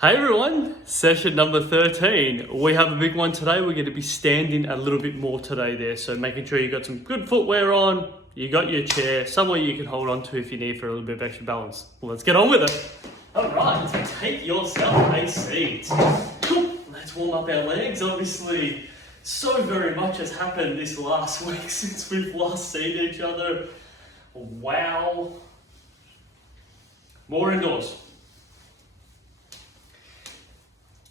Hey everyone, session number 13. We have a big one today. We're going to be standing a little bit more today there. So making sure you got some good footwear on, you got your chair, somewhere you can hold on to if you need for a little bit of extra balance. Well, let's get on with it. All right, so take yourself a seat. Cool. Let's warm up our legs. Obviously, so very much has happened this last week since we've last seen each other. Wow. More indoors.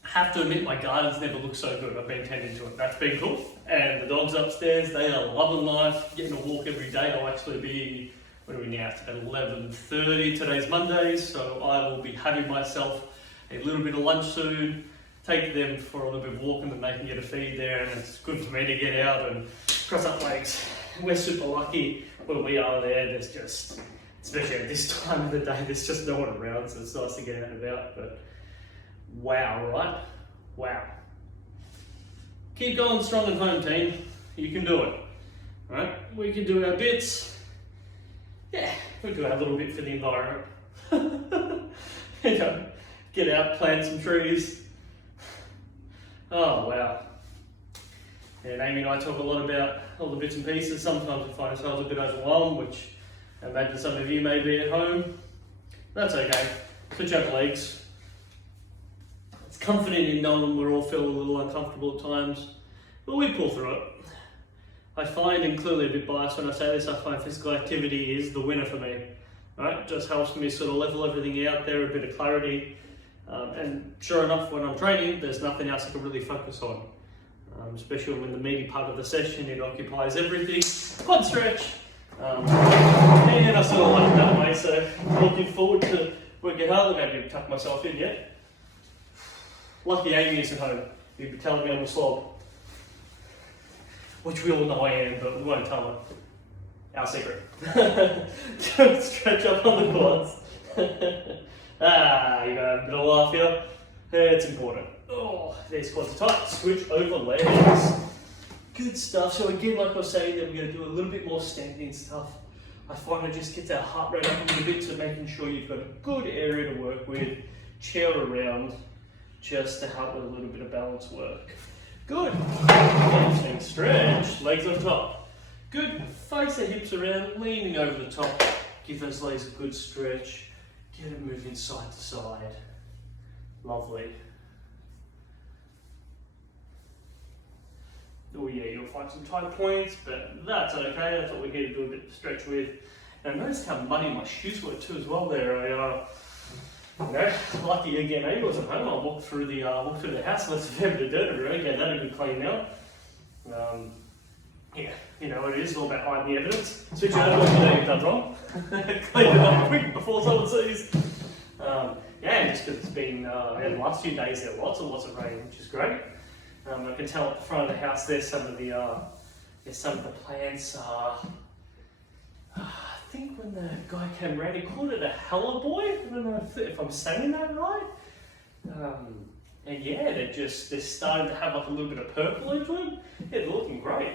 Have to admit my garden's never looked so good. I've been tending to it. That's been cool. And the dogs upstairs, they are loving life, getting a walk every day. I'll actually be, what are we now? It's about 11:30. Today's Monday, so I will be having myself a little bit of lunch soon. Take them for a little bit of walking and they can get a feed there, and it's good for me to get out and cross up legs. We're super lucky where we are there. There's just, especially at this time of the day, there's just no one around, so it's nice to get out and about. But wow, right? Wow. Keep going strong at home, team. You can do it. Right? We can do our bits. Yeah, we do our little bit for the environment. You know, get out, plant some trees. Oh, wow. And Amy and I talk a lot about all the bits and pieces. Sometimes we find ourselves a bit overwhelmed, which I imagine some of you may be at home. That's okay. Switch out the legs. It's comforting in knowing we're all feeling a little uncomfortable at times, but we pull through it. I find, and clearly a bit biased when I say this, I find physical activity is the winner for me. Right? It just helps me sort of level everything out there, a bit of clarity. And sure enough, when I'm training, there's nothing else I can really focus on. Especially when the meaty part of the session, it occupies everything. Quad stretch. And I sort of like it that way, so looking forward to working hard. Look, I haven't even tucked myself in yet. Lucky Amy is at home. You'd be telling me I'm a slob. Which we all know I am, but we won't tell her. Our secret. Don't stretch up on the quads. You gotta have a bit of laugh here. It's important. Oh, these quads are tight. Switch over legs. Good stuff. So again, like I was saying, that we're gonna do a little bit more standing stuff. I find it just gets our heart rate up a little bit, so making sure you've got a good area to work with. Chair around, just to help with a little bit of balance work. Good. Hamstring stretch, legs on top. Good. Face the hips around, leaning over the top. Give those legs a good stretch. Get it moving side to side. Lovely. Oh yeah, you'll find some tight points, but that's okay. That's what we're here to do a bit of stretch with. And notice how muddy my shoes were too as well there. Lucky again, Amy was at home. I walked through the house, left a fair bit of dirt everywhere, get that a good clean out. Yeah, you know what it is, all about hiding the evidence. Switch it over if you know you've done wrong. Clean it up quick before someone sees. Yeah, just because it's been, in the last few days there lots of rain, which is great. I can tell at the front of the house there's some of the plants are, I think when the guy came around, he called it a hella boy. I don't know if I'm saying that right. And yeah, they're starting to have like a little bit of purple into them. Yeah, they're looking great.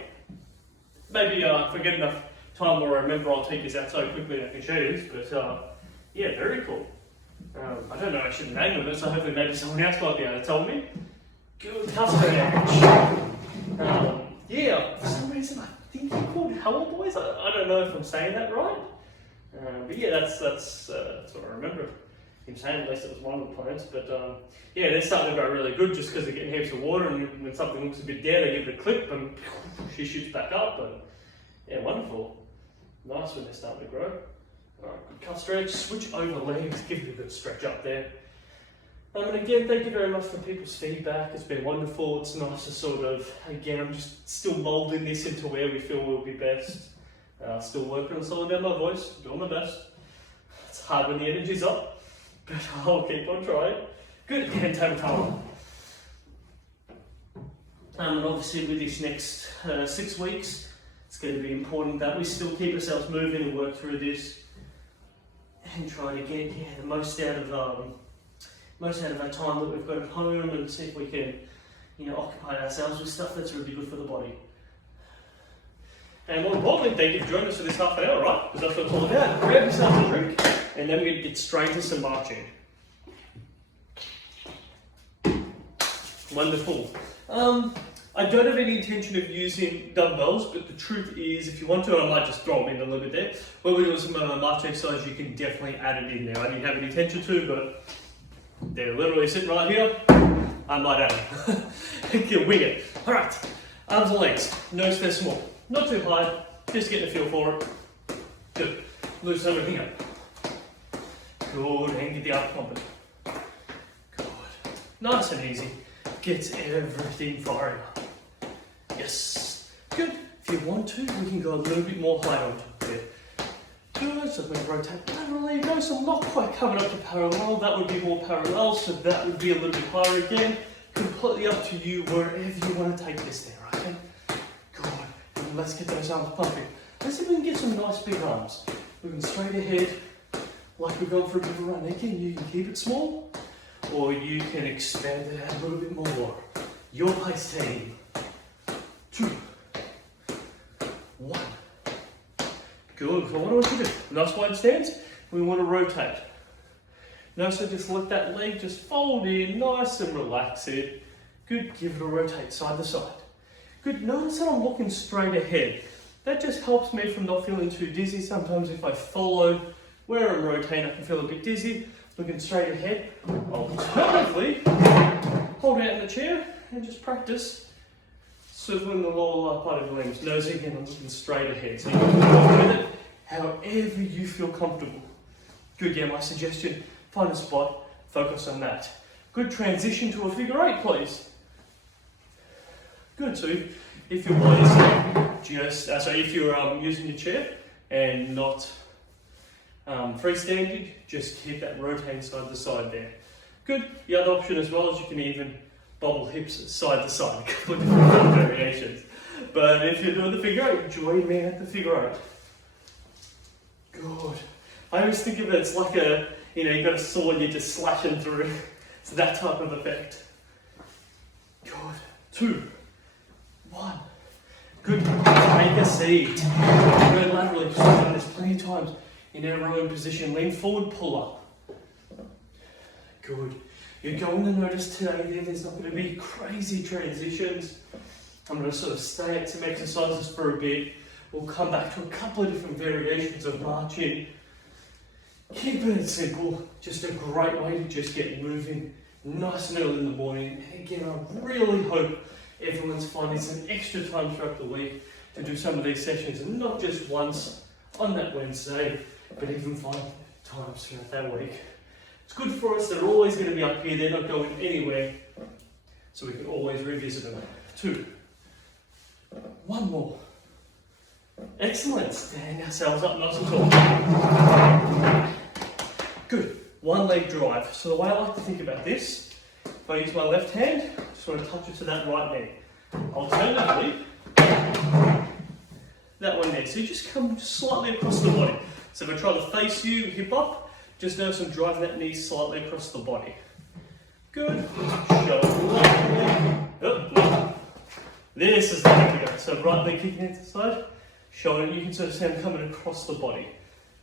Maybe if I get enough time where I remember, I'll take this out so quickly and I can show you this. But yeah, very cool. I don't know, I should name them, so hopefully maybe someone else might be able to tell me. Good custard yeah, for some reason I think he called hella boys. I don't know if I'm saying that right. But yeah, that's what I remember him saying. At least it was one of the plants. But yeah, they're starting to go really good just because they're getting heaps of water, and when something looks a bit dead, they give it a clip and she shoots back up. And yeah, wonderful. Nice when they're starting to grow. Alright, good calf stretch. Switch over legs. Give it a good stretch up there. And again, thank you very much for people's feedback. It's been wonderful. It's nice to sort of, again, I'm just still moulding this into where we feel will be best. Still working on slowing down my voice, doing my best. It's hard when the energy's up, but I'll keep on trying. Good, and tabletop. And obviously with this next 6 weeks, it's going to be important that we still keep ourselves moving and work through this and try to get the most out of our time that we've got at home, and see if we can, occupy ourselves with stuff that's really good for the body. And more importantly, thank you for joining us for this half an hour, right? Because that's what it's all about. Grab yourself a drink, and then we're going to get straight into some marching. Wonderful. I don't have any intention of using dumbbells, but the truth is, if you want to, I might just throw them in a little bit there. When we're doing some march exercise, you can definitely add it in there. I didn't have any intention to, but they're literally sitting right here. I might add them. You can wing it. All right, arms and legs. Notice they're small. Not too high, just getting a feel for it. Good. Loosen everything up. Good, and get the arm pumping. Good. Nice and easy. Gets everything firing up. Yes. Good. If you want to, we can go a little bit more height on top there. Good. So we're going to rotate laterally. Notice I'm not quite coming up to parallel. That would be more parallel, so that would be a little bit higher again. Completely up to you wherever you want to take this there, okay? Good. And let's get those arms pumping. Let's see if we can get some nice big arms. Moving straight ahead, like we're going for a bit of a run. Again, you can keep it small, or you can expand it out a little bit more. Your pace, team. 2, 1. Good. So what do I want you to do? Nice wide stance. We want to rotate. Now, so just let that leg just fold in, nice and relax it. Good. Give it a rotate side to side. Good. Notice that I'm looking straight ahead. That just helps me from not feeling too dizzy. Sometimes if I follow where I'm rotating, I can feel a bit dizzy. Looking straight ahead. Alternatively, hold out in the chair and just practice circling the lower part of your limbs. Nose again, I'm looking straight ahead. So you can go with it however you feel comfortable. Good, yeah, my suggestion, find a spot, focus on that. Good, transition to a figure 8, please. Good, so if your body's just, if you're using your chair and not freestanding, just keep that rotating side to side there. Good. The other option as well is you can even bobble hips side to side, a couple of different variations. But if you're doing the figure 8, join me at the figure 8. Good. I always think of it, it's like you've got a sword, you're just slashing through. It's that type of effect. Good. 2, 1. Good. Take a seat. Go laterally. We've done this plenty of times. In our rowing position, lean forward, pull up. Good. You're going to notice today there's not going to be crazy transitions. I'm going to sort of stay at some exercises for a bit. We'll come back to a couple of different variations of marching. Keeping it simple, just a great way to just get moving nice and early in the morning. Again, I really hope everyone's finding some extra time throughout the week to do some of these sessions, and not just once on that Wednesday, but even 5 times throughout that week. It's good for us, they're always going to be up here, they're not going anywhere, so we can always revisit them. 2, 1 more. Excellent, stand ourselves up nice and tall. Good, 1 leg drive. So the way I like to think about this, if I use my left hand, just want to touch it to that right knee. Alternatively, that one there. So you just come slightly across the body. So if I try to face you, hip up, just notice I'm driving that knee slightly across the body. Good. Shoulder, up. This is the way to go. So right leg kicking into the side, shoulder, you can sort of see I'm coming across the body.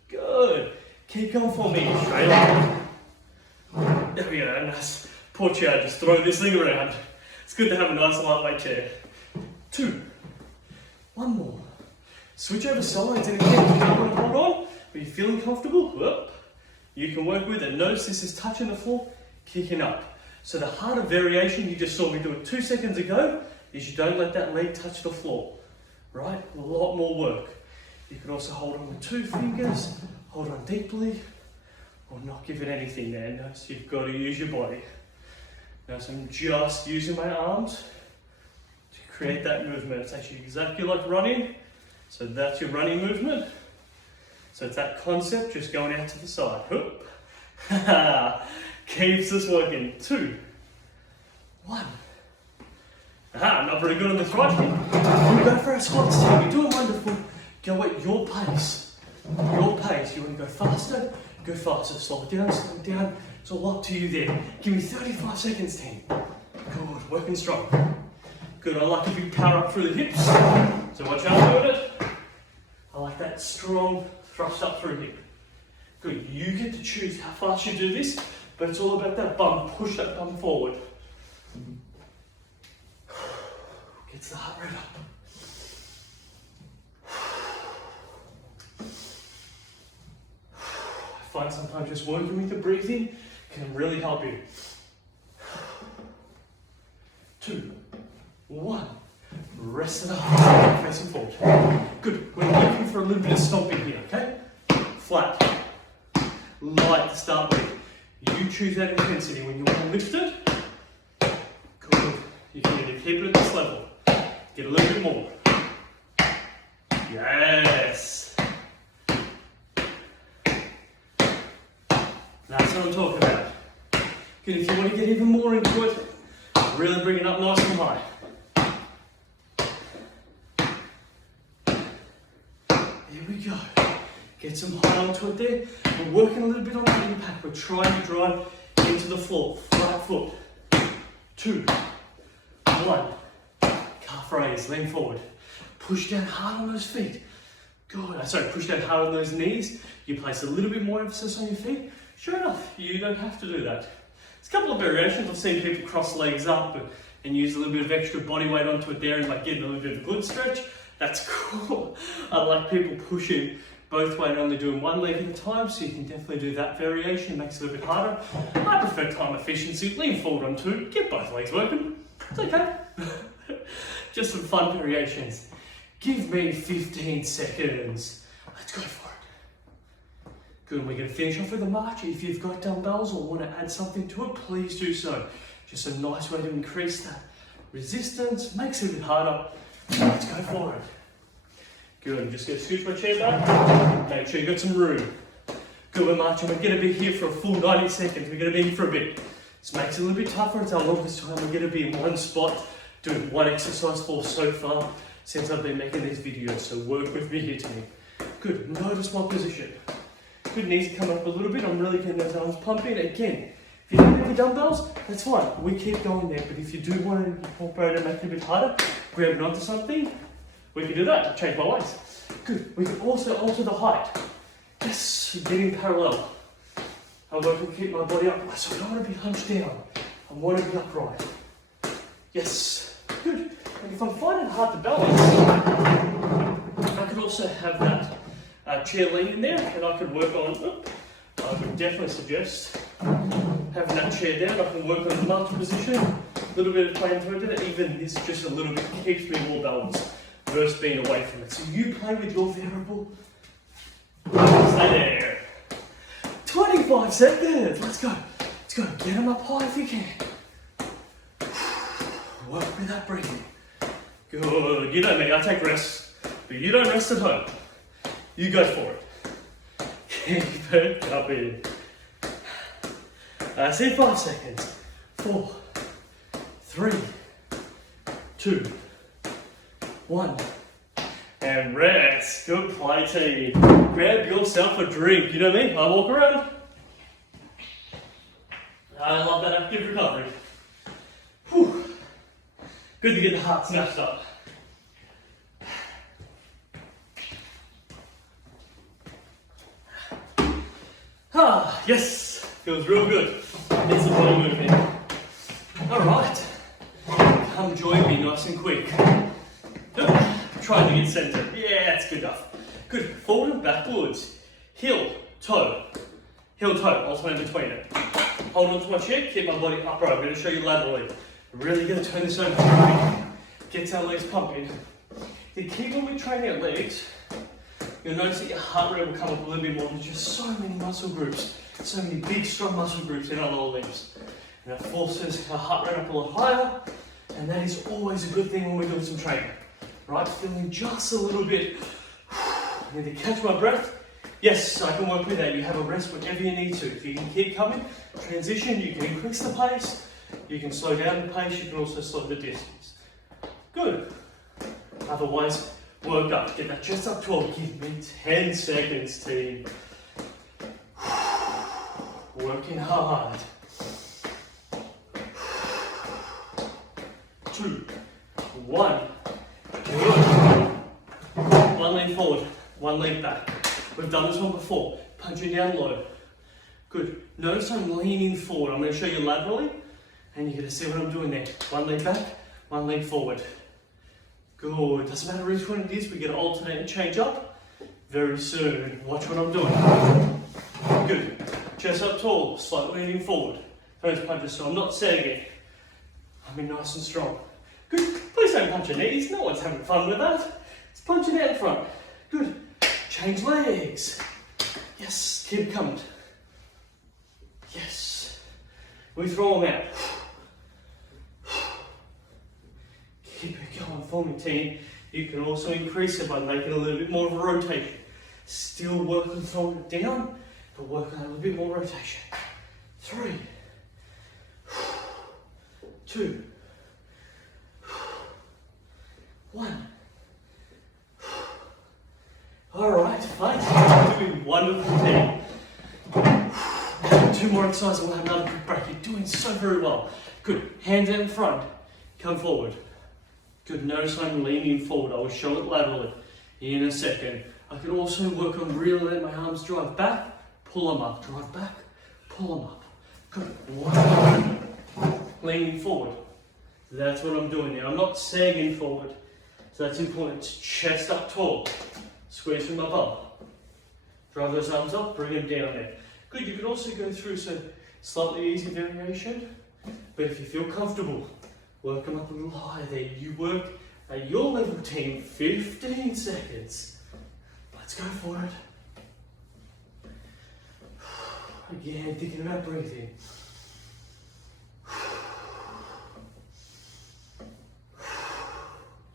Good. Keep going for me. Straight up. There we go. Nice. Poor chair, just throw this thing around. It's good to have a nice lightweight chair. 2, 1 more. Switch over sides, and again, if you don't want to hold on, but you're feeling comfortable, you can work with it. Notice this is touching the floor, kicking up. So the harder variation you just saw me do it 2 seconds ago is you don't let that leg touch the floor, right? A lot more work. You can also hold on with 2 fingers, hold on deeply, or not give it anything there. Notice you've got to use your body. Notice I'm just using my arms to create that movement. It's actually exactly like running. So that's your running movement. So it's that concept, just going out to the side. Keeps us working. 2, 1. Aha, not very good on this right here. We go for our squats team. You're doing wonderful. Go at your pace. Your pace. You want to go faster? Go faster. Slow it down, slow it down. It's all up to you there. Give me 35 seconds, team. Good, working strong. Good, I like a big power up through the hips. So watch out doing it. I like that strong thrust up through hip. Good, you get to choose how fast you do this, but it's all about that bum. Push that bum forward. Gets the heart rate up. I find sometimes just working with the breathing can really help you. 2, 1. Rest it up. Facing forward. Good. We're looking for a little bit of stomping here, okay? Flat. Light to start with. You choose that intensity. When you want to lift it, good. You can either keep it at this level, get a little bit more. Yes. That's what I'm talking about. Good. If you want to get even more into it, really bring it up nice and high. Here we go. Get some height onto it there. We're working a little bit on that impact. We're trying to drive into the floor. Flat foot. 2, 1. Calf raise. Lean forward. Push down hard on those feet. Good. Sorry, push down hard on those knees. You place a little bit more emphasis on your feet. Sure enough, you don't have to do that. There's a couple of variations. I've seen people cross legs up and use a little bit of extra body weight onto it there and like getting a little bit of a good stretch. That's cool. I like people pushing both ways, only doing one leg at a time, so you can definitely do that variation. It makes it a little bit harder. I prefer time efficiency. Lean forward on 2, get both legs working. It's okay. Just some fun variations. Give me 15 seconds. Let's go for it. Good, we're going to finish off with a march. If you've got dumbbells or want to add something to it, please do so. Just a nice way to increase that resistance, makes it a bit harder. Let's go for it. Good, I'm just going to scooch my chair back. Make sure you've got some room. Good, we're marching. We're going to be here for a full 90 seconds. We're going to be here for a bit. This makes it a little bit tougher. It's our longest time. We're going to be in one spot, doing one exercise for so far since I've been making these videos. So work with me here today. Good, notice my position. Good, knees are coming up a little bit. I'm really getting those arms pumping. Again, if you don't have your dumbbells, that's fine. We keep going there. But if you do want to incorporate and make it a bit harder, grabbing onto something, we can do that. Change my waist. Good. We can also alter the height. Yes, getting parallel. I want to keep my body up. So I don't want to be hunched down. I want to be upright. Yes. Good. And if I'm finding it hard to balance, I could also have that chair lean in there, and I could work on. I would definitely suggest having that chair down. I can work on the multi position. A little bit of playing to it. Even this just a little bit keeps me more balanced versus being away from it. So you play with your variable. Stay there. 25 seconds. Let's go. Let's go. Get them up high if you can. Work with that breathing. Good. You know me. I take rests, but you don't rest at home. You go for it. Keep it coming. I see 5 seconds. 4, 3, 2, 1. And rest. Good play, team. Grab yourself a drink. You know me, I walk around. I love that active recovery. Whew. Good to get the heart snatched up. Ah, yes. Feels real good. It's a body movement. Alright. Come join me nice and quick. Trying to get centered. Yeah, that's good enough. Good. Forward and backwards. Heel, toe. Heel, toe. Alternate between it. Hold on to my chair. Keep my body upright. I'm going to show you laterally. Really going to turn this over. Gets our legs pumping. The key when we train our legs, you'll notice that your heart rate will come up a little bit more. There's just so many muscle groups. So many big, strong muscle groups in our lower limbs. And it forces our heart rate up a lot higher. And that is always a good thing when we're doing some training. Right, feeling just a little bit. I need to catch my breath. Yes, I can work with that. You have a rest whenever you need to. If you can keep coming, transition, you can increase the pace. You can slow down the pace. You can also slow the distance. Good. Otherwise, work up. Get that chest up 12. Give me 10 seconds, team. Working hard. 2, 1. One leg forward, one leg back. We've done this one before. Punching down low. Good. Notice I'm leaning forward. I'm going to show you laterally, and you're going to see what I'm doing there. One leg back, one leg forward. Good. Doesn't matter which one it is, we're going to alternate and change up very soon. Watch what I'm doing. Good. Chest up tall, slightly leaning forward. Don't punch it, so I'm not sagging. I'm in nice and strong. Good. Please don't punch your knees. No one's having fun with that. Just punch it out in front. Good. Change legs. Yes. Keep it coming. Yes. We throw them out. Keep it going for me, team. You can also increase it by making a little bit more of a rotation. Still work on throwing it down, but work on a little bit more rotation. 3, 2, 1. Alright, fine. Doing wonderful, team. 2 more exercises, we'll have another quick break. You're doing so very well. Good. Hands out in front. Come forward. Good. Notice I'm leaning forward. I will show it laterally in a second. I can also work on really letting my arms drive back, pull them up, drive back, pull them up. Good. 1. Leaning forward. That's what I'm doing now. I'm not sagging forward. So that's important. Chest up tall. Squeeze from my bum. Drive those arms up, bring them down there. Good. You can also go through some slightly easy variation, but if you feel comfortable, work them up a little higher there. You work at your level, team. 15 seconds. Let's go for it. Again, thinking about breathing.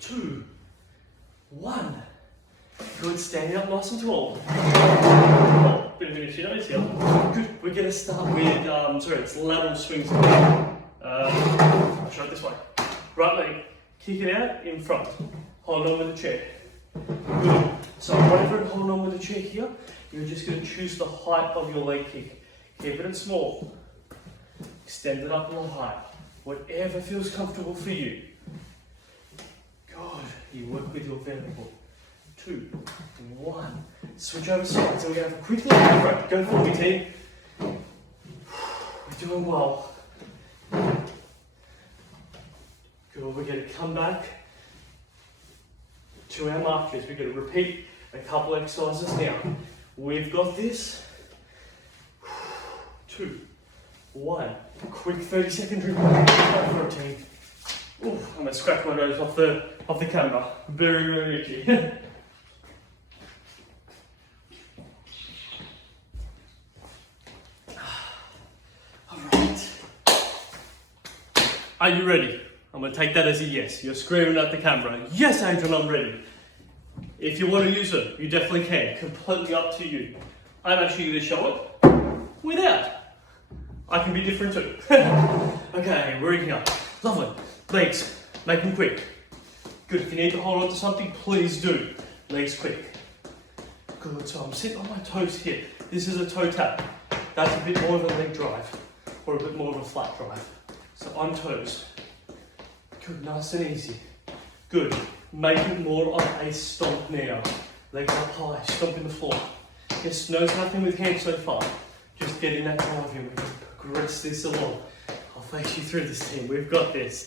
2, 1. Good, standing up nice and tall. Oh, bit of an issue noise here. Good, we're going to start with, it's lateral swings. I'll show it this way. Right leg, kick it out in front. Hold on with the chair. Good. So whatever and hold on with the chair here, you're just going to choose the height of your leg kick. Keep it small. Extend it up a little higher. Whatever feels comfortable for you. Good. You work with your vertical. 2, 1. Switch over sides. So we're going to have a quick look at the front. Go for me, team. We're doing well. Good. We're going to come back to our markers. We're going to repeat a couple exercises now. We've got this. 2, 1. Quick 30-second dribble. For a team. Ooh, I'm going to scratch my nose off the camera. Very, very itchy. Alright. Are you ready? I'm going to take that as a yes. You're screaming at the camera. Yes, Adrian, I'm ready. If you want to use it, you definitely can. Completely up to you. I'm actually going to show it without. I can be different too. Okay, we're in here. Lovely. Legs, make them quick. Good, if you need to hold on to something, please do. Legs quick. Good, so I'm sitting on my toes here. This is a toe tap. That's a bit more of a leg drive, or a bit more of a flat drive. So on toes. Good, nice and easy. Good, make it more of a stomp now. Legs up high, stomping the floor. Yes, notice nothing with hands so far. Just getting that drive in. We can progress this along. I'll face you through this, team. We've got this.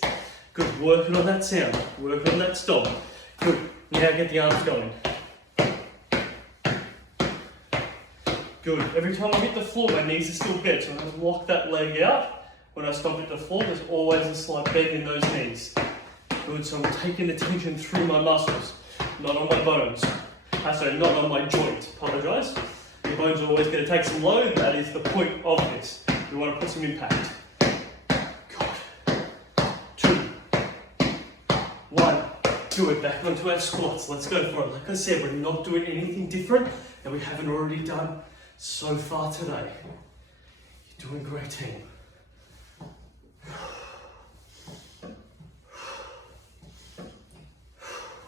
Good, working on that sound. Working on that stomp. Good, now get the arms going. Good, every time I hit the floor, my knees are still bent. So I'm going to lock that leg out. When I stomp at the floor, there's always a slight bend in those knees. Good, so I'm taking the tension through my muscles, not on my bones. Sorry, not on my joints. Apologise. Your bones are always going to take some load. That is the point of this. We want to put some impact. Good. 2, 1. Do it. Back onto our squats. Let's go for it. Like I said, we're not doing anything different that we haven't already done so far today. You're doing great, team.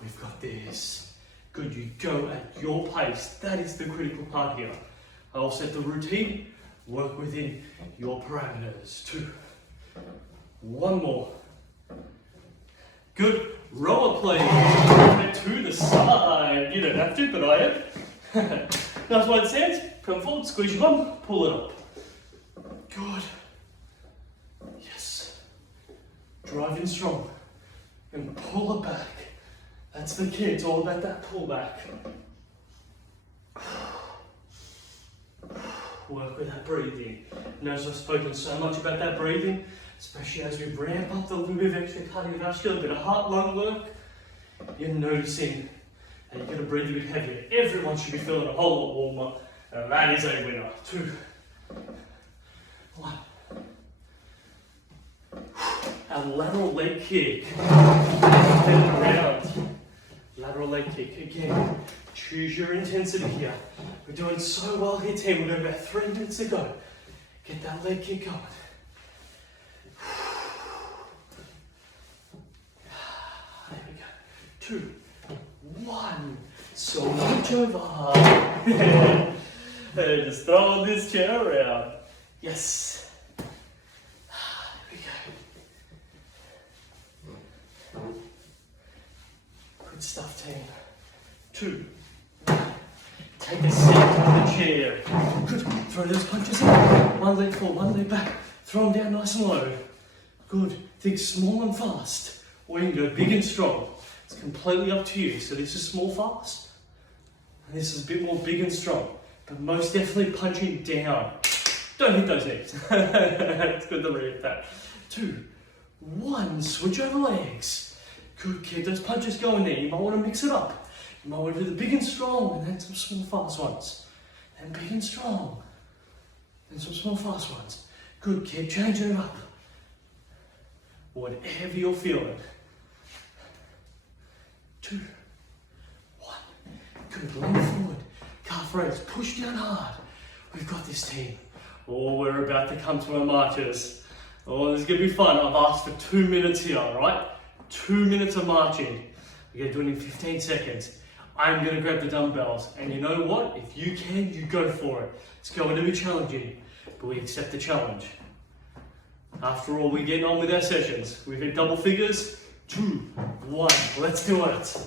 We've got this. Good, you go at your pace. That is the critical part here. I'll set the routine, work within your parameters. 2, 1 more. Good, roller plane to the side. You don't have to, but I am. Nice wide stance, come forward, squeeze your bum, pull it up. Good. Yes. Drive in strong and pull it back. That's the key, it's all about that pullback. Work with that breathing. Notice I've spoken so much about that breathing, especially as we ramp up the little bit of extra cardiovascular, a bit of heart lung work. You're noticing that you're going to breathe a bit heavier. Everyone should be feeling a whole lot warmer, and that is a winner. 2, 1. Our lateral leg kick. Turn around. Lateral leg kick again. Choose your intensity here. We're doing so well here, team. We've got about 3 minutes to go. Get that leg kick going. There we go. 2, 1. So much over. Just throwing this chair around. Yes. There we go. Good stuff, team. 2, 1. Take a seat on the chair. Good. Throw those punches in. 1 leg forward, 1 leg back. Throw them down nice and low. Good. Think small and fast. Or you can go big and strong. It's completely up to you. So this is small, fast. And this is a bit more big and strong. But most definitely punching down. Don't hit those knees. It's good to read that. 2, 1. Switch over legs. Good. Keep those punches going there. You might want to mix it up. You might want to do the big and strong and then some small fast ones. And big and strong. And some small fast ones. Good, keep changing it up. Whatever you're feeling. 2, 1. Good, lean forward. Calf raise, push down hard. We've got this, team. Oh, we're about to come to our marches. Oh, this is going to be fun. I've asked for 2 minutes here, alright? 2 minutes of marching. We're going to do it in 15 seconds. I'm going to grab the dumbbells, and you know what? If you can, you go for it. It's going to be challenging, but we accept the challenge. After all, we're getting on with our sessions. We've hit double figures. 2, 1, let's do it.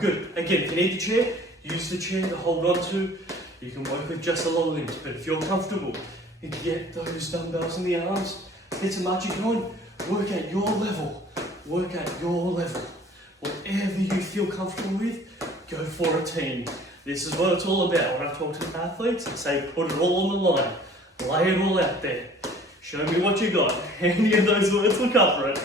Good. Again, if you need the chair, use the chair to hold on to. You can work with just the lower limbs, but if you're comfortable, you can get those dumbbells in the arms, get some marching going, work at your level. Work at your level. Whatever you feel comfortable with, go for a team. This is what it's all about. When I talk to athletes, I say put it all on the line. Lay it all out there. Show me what you got. Any of those words will cover it.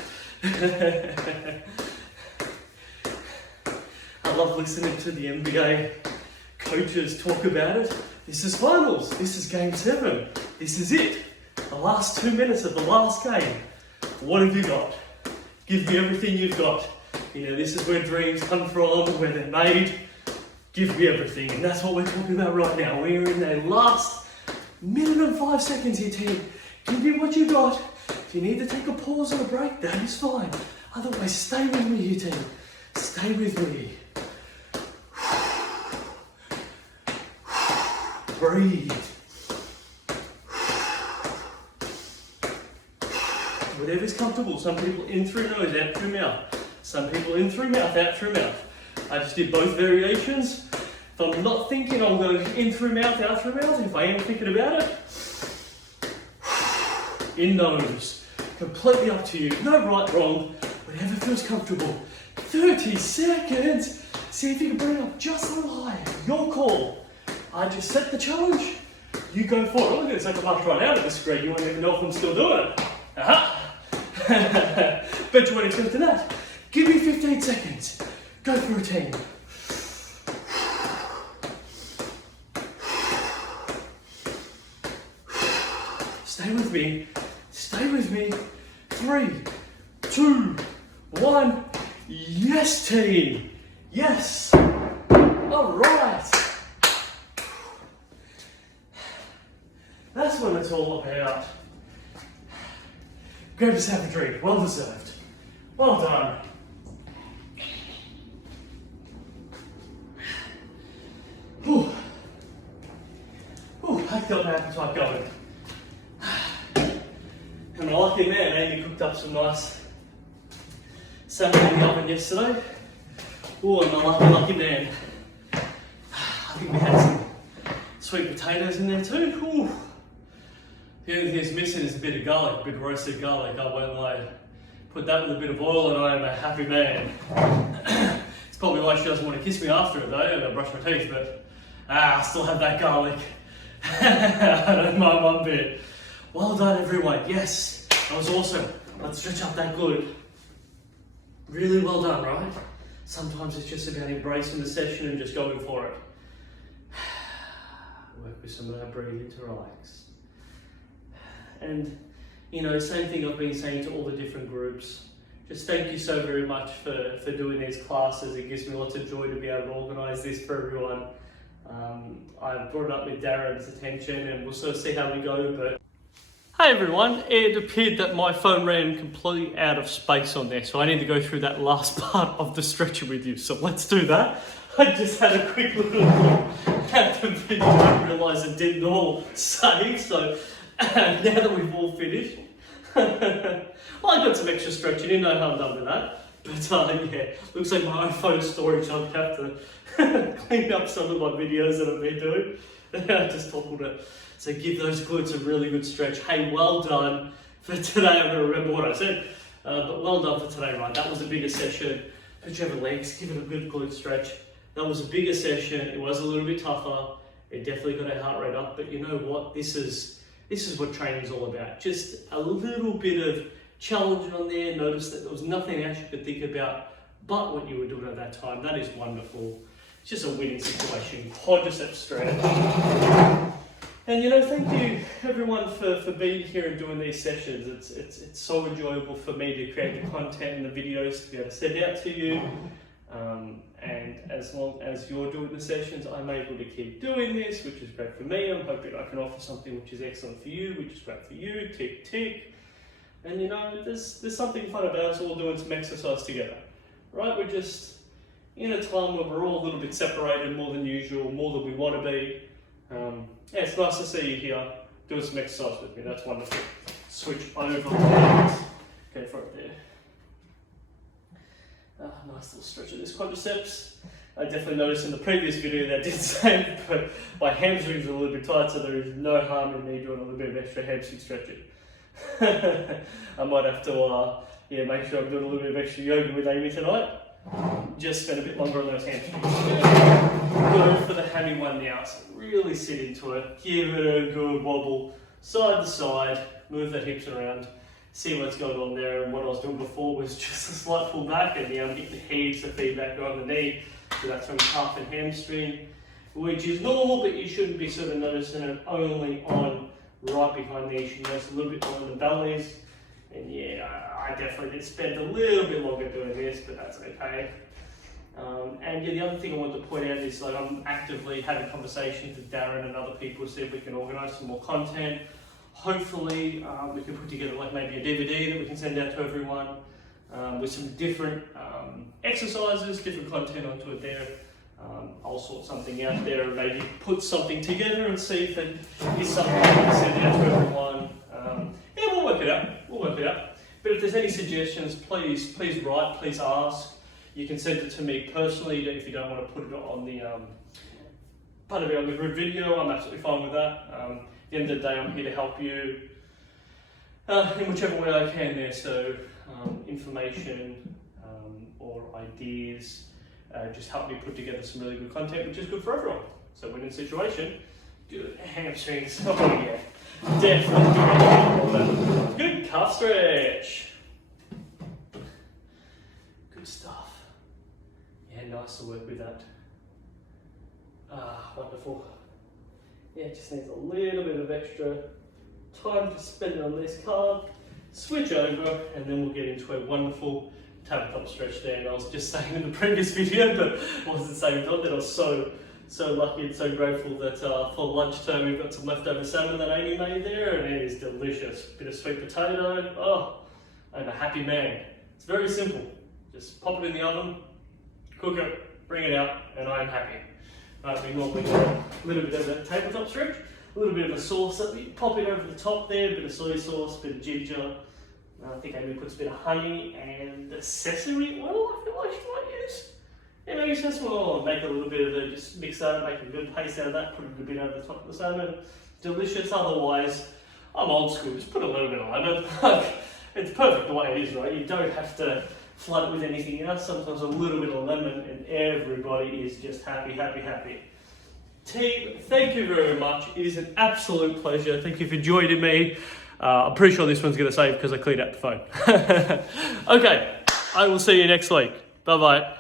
I love listening to the NBA coaches talk about it. This is finals. This is game 7. This is it. The last 2 minutes of the last game. What have you got? Give me everything you've got. You know, this is where dreams come from, where they're made. Give me everything. And that's what we're talking about right now. We're in the last minute and 5 seconds here, team. Give me what you got. If you need to take a pause or a break, that is fine. Otherwise, stay with me here, team. Stay with me. Breathe. Whatever's comfortable. Some people in through nose, out through mouth. Some people in through mouth, out through mouth. I just did both variations. If I'm not thinking, I'll go in through mouth, out through mouth. If I am thinking about it, in nose. Completely up to you. No right, wrong. Whatever feels comfortable. 30 seconds. See if you can bring it up just a little higher. Your call. I just set the challenge. You go for it. I'm going to take a march right out of the screen. You won't even know if I'm still doing it. Aha! Bet you won't expect that. Give me 15 seconds. Go for a team. Stay with me. Stay with me. 3, 2, 1. Yes, team. Yes. All right. That's what it's all about. Grab yourself a drink. Well deserved. Well done. Whew. Whew, I got my appetite going. I'm a lucky man. Amy cooked up some nice salmon in the oven yesterday. Oh, I'm a lucky man. I think we had some sweet potatoes in there too. Ooh. The only thing that's missing is a bit of garlic, a bit of roasted garlic. I won't lie. Put that with a bit of oil and I am a happy man. It's probably why she doesn't want to kiss me after it though, and I brush my teeth, but I still have that garlic. I don't mind one bit. Well done everyone, yes, that was awesome. Let's stretch up that glute. Really well done, right? Sometimes it's just about embracing the session and just going for it. Work with some of that breathing to relax. And you know, same thing I've been saying to all the different groups. Just thank you so very much for doing these classes. It gives me lots of joy to be able to organise this for everyone. I've brought it up with Darren's attention and we'll sort of see how we go. But hey everyone, it appeared that my phone ran completely out of space on there, so I need to go through that last part of the stretcher with you. So let's do that. I just had a quick little look at the video and realised it didn't all save. So now that we've all finished, well, I got some extra stretching in, no harm done with that. But yeah, looks like my iPhone storage, I'll have to clean up some of my videos that I've been doing. I just toppled it. So give those glutes a really good stretch. Hey, well done for today. I'm going to remember what I said. But well done for today, right? That was a bigger session. Put your legs, give it a good glute stretch. That was a bigger session. It was a little bit tougher. It definitely got our heart rate up. But you know what? This is what training is all about. Just a little bit of challenge on there. Notice that there was nothing else you could think about but what you were doing at that time. That is wonderful. It's just a winning situation. Quadricep stretch. And you know, thank you everyone for being here and doing these sessions. It's so enjoyable for me to create the content and the videos to be able to send out to you. And as long as you're doing the sessions, I'm able to keep doing this, which is great for me. I'm hoping I can offer something which is excellent for you, which is great for you. Tick, tick. And you know, there's something fun about us all doing some exercise together, right? We're just in a time where we're all a little bit separated more than usual, more than we want to be. Yeah, it's nice to see you here doing some exercise with me. That's wonderful. Switch over. Go for it there. Nice little stretch of this quadriceps. I definitely noticed in the previous video that I did say, but my hamstrings are a little bit tight, so there is no harm in me doing a little bit of extra hamstring stretching. I might have to make sure I'm doing a little bit of extra yoga with Amy tonight. Just spend a bit longer on those hamstrings. Go for the hammy one now, so really sit into it, give it a good wobble, side to side, move the hips around, see what's going on there. And what I was doing before was just a slight pull back, and now I'm getting heaps of feedback on the knee, so that's from calf and hamstring, which is normal, but you shouldn't be sort of noticing it only on right behind the knee. You should notice a little bit more on the bellies. And yeah, I definitely did spend a little bit longer doing this, but that's okay. And yeah, the other thing I wanted to point out is like I'm actively having conversations with Darren and other people to see if we can organise some more content. Hopefully we can put together like maybe a DVD that we can send out to everyone with some different exercises, different content onto it there. I'll sort something out there and maybe put something together and see if it is something we can send out to everyone. Yeah, we'll work it out. But if there's any suggestions, please write, please ask. You can send it to me personally if you don't want to put it on the group video. I'm absolutely fine with that. At the end of the day, I'm here to help you in whichever way I can there. So information or ideas just help me put together some really good content, which is good for everyone. So winning situation, good hamstrings. Oh yeah, definitely. Good calf stretch. Good stuff. Yeah, nice to work with that. Wonderful. Yeah, it just needs a little bit of extra time to spend on this calf. Switch over, and then we'll get into a wonderful tabletop stretch there. And I was just saying in the previous video, but wasn't saying that I was so lucky and so grateful that for lunchtime we've got some leftover salmon that Amy made there, and it is delicious. Bit of sweet potato. Oh, I'm a happy man. It's very simple. Just pop it in the oven, cook it, bring it out, and I'm happy. We normally do a little bit of a tabletop stretch, a little bit of a sauce that we pop it over the top there, a bit of soy sauce, a bit of ginger. I think Amy puts a bit of honey and the sesame oil I feel like she might use. Yeah, maybe sesame oil, make a little bit of it, just mix that, make a good paste out of that, put it a bit over the top of the salmon. Delicious. Otherwise, I'm old school, just put a little bit of lemon. it's perfect the way it is, right? You don't have to flood it with anything else. Sometimes a little bit of lemon and everybody is just happy, happy, happy. Team, thank you very much. It is an absolute pleasure. Thank you for joining me. I'm pretty sure this one's going to save because I cleared out the phone. Okay, I will see you next week. Bye-bye.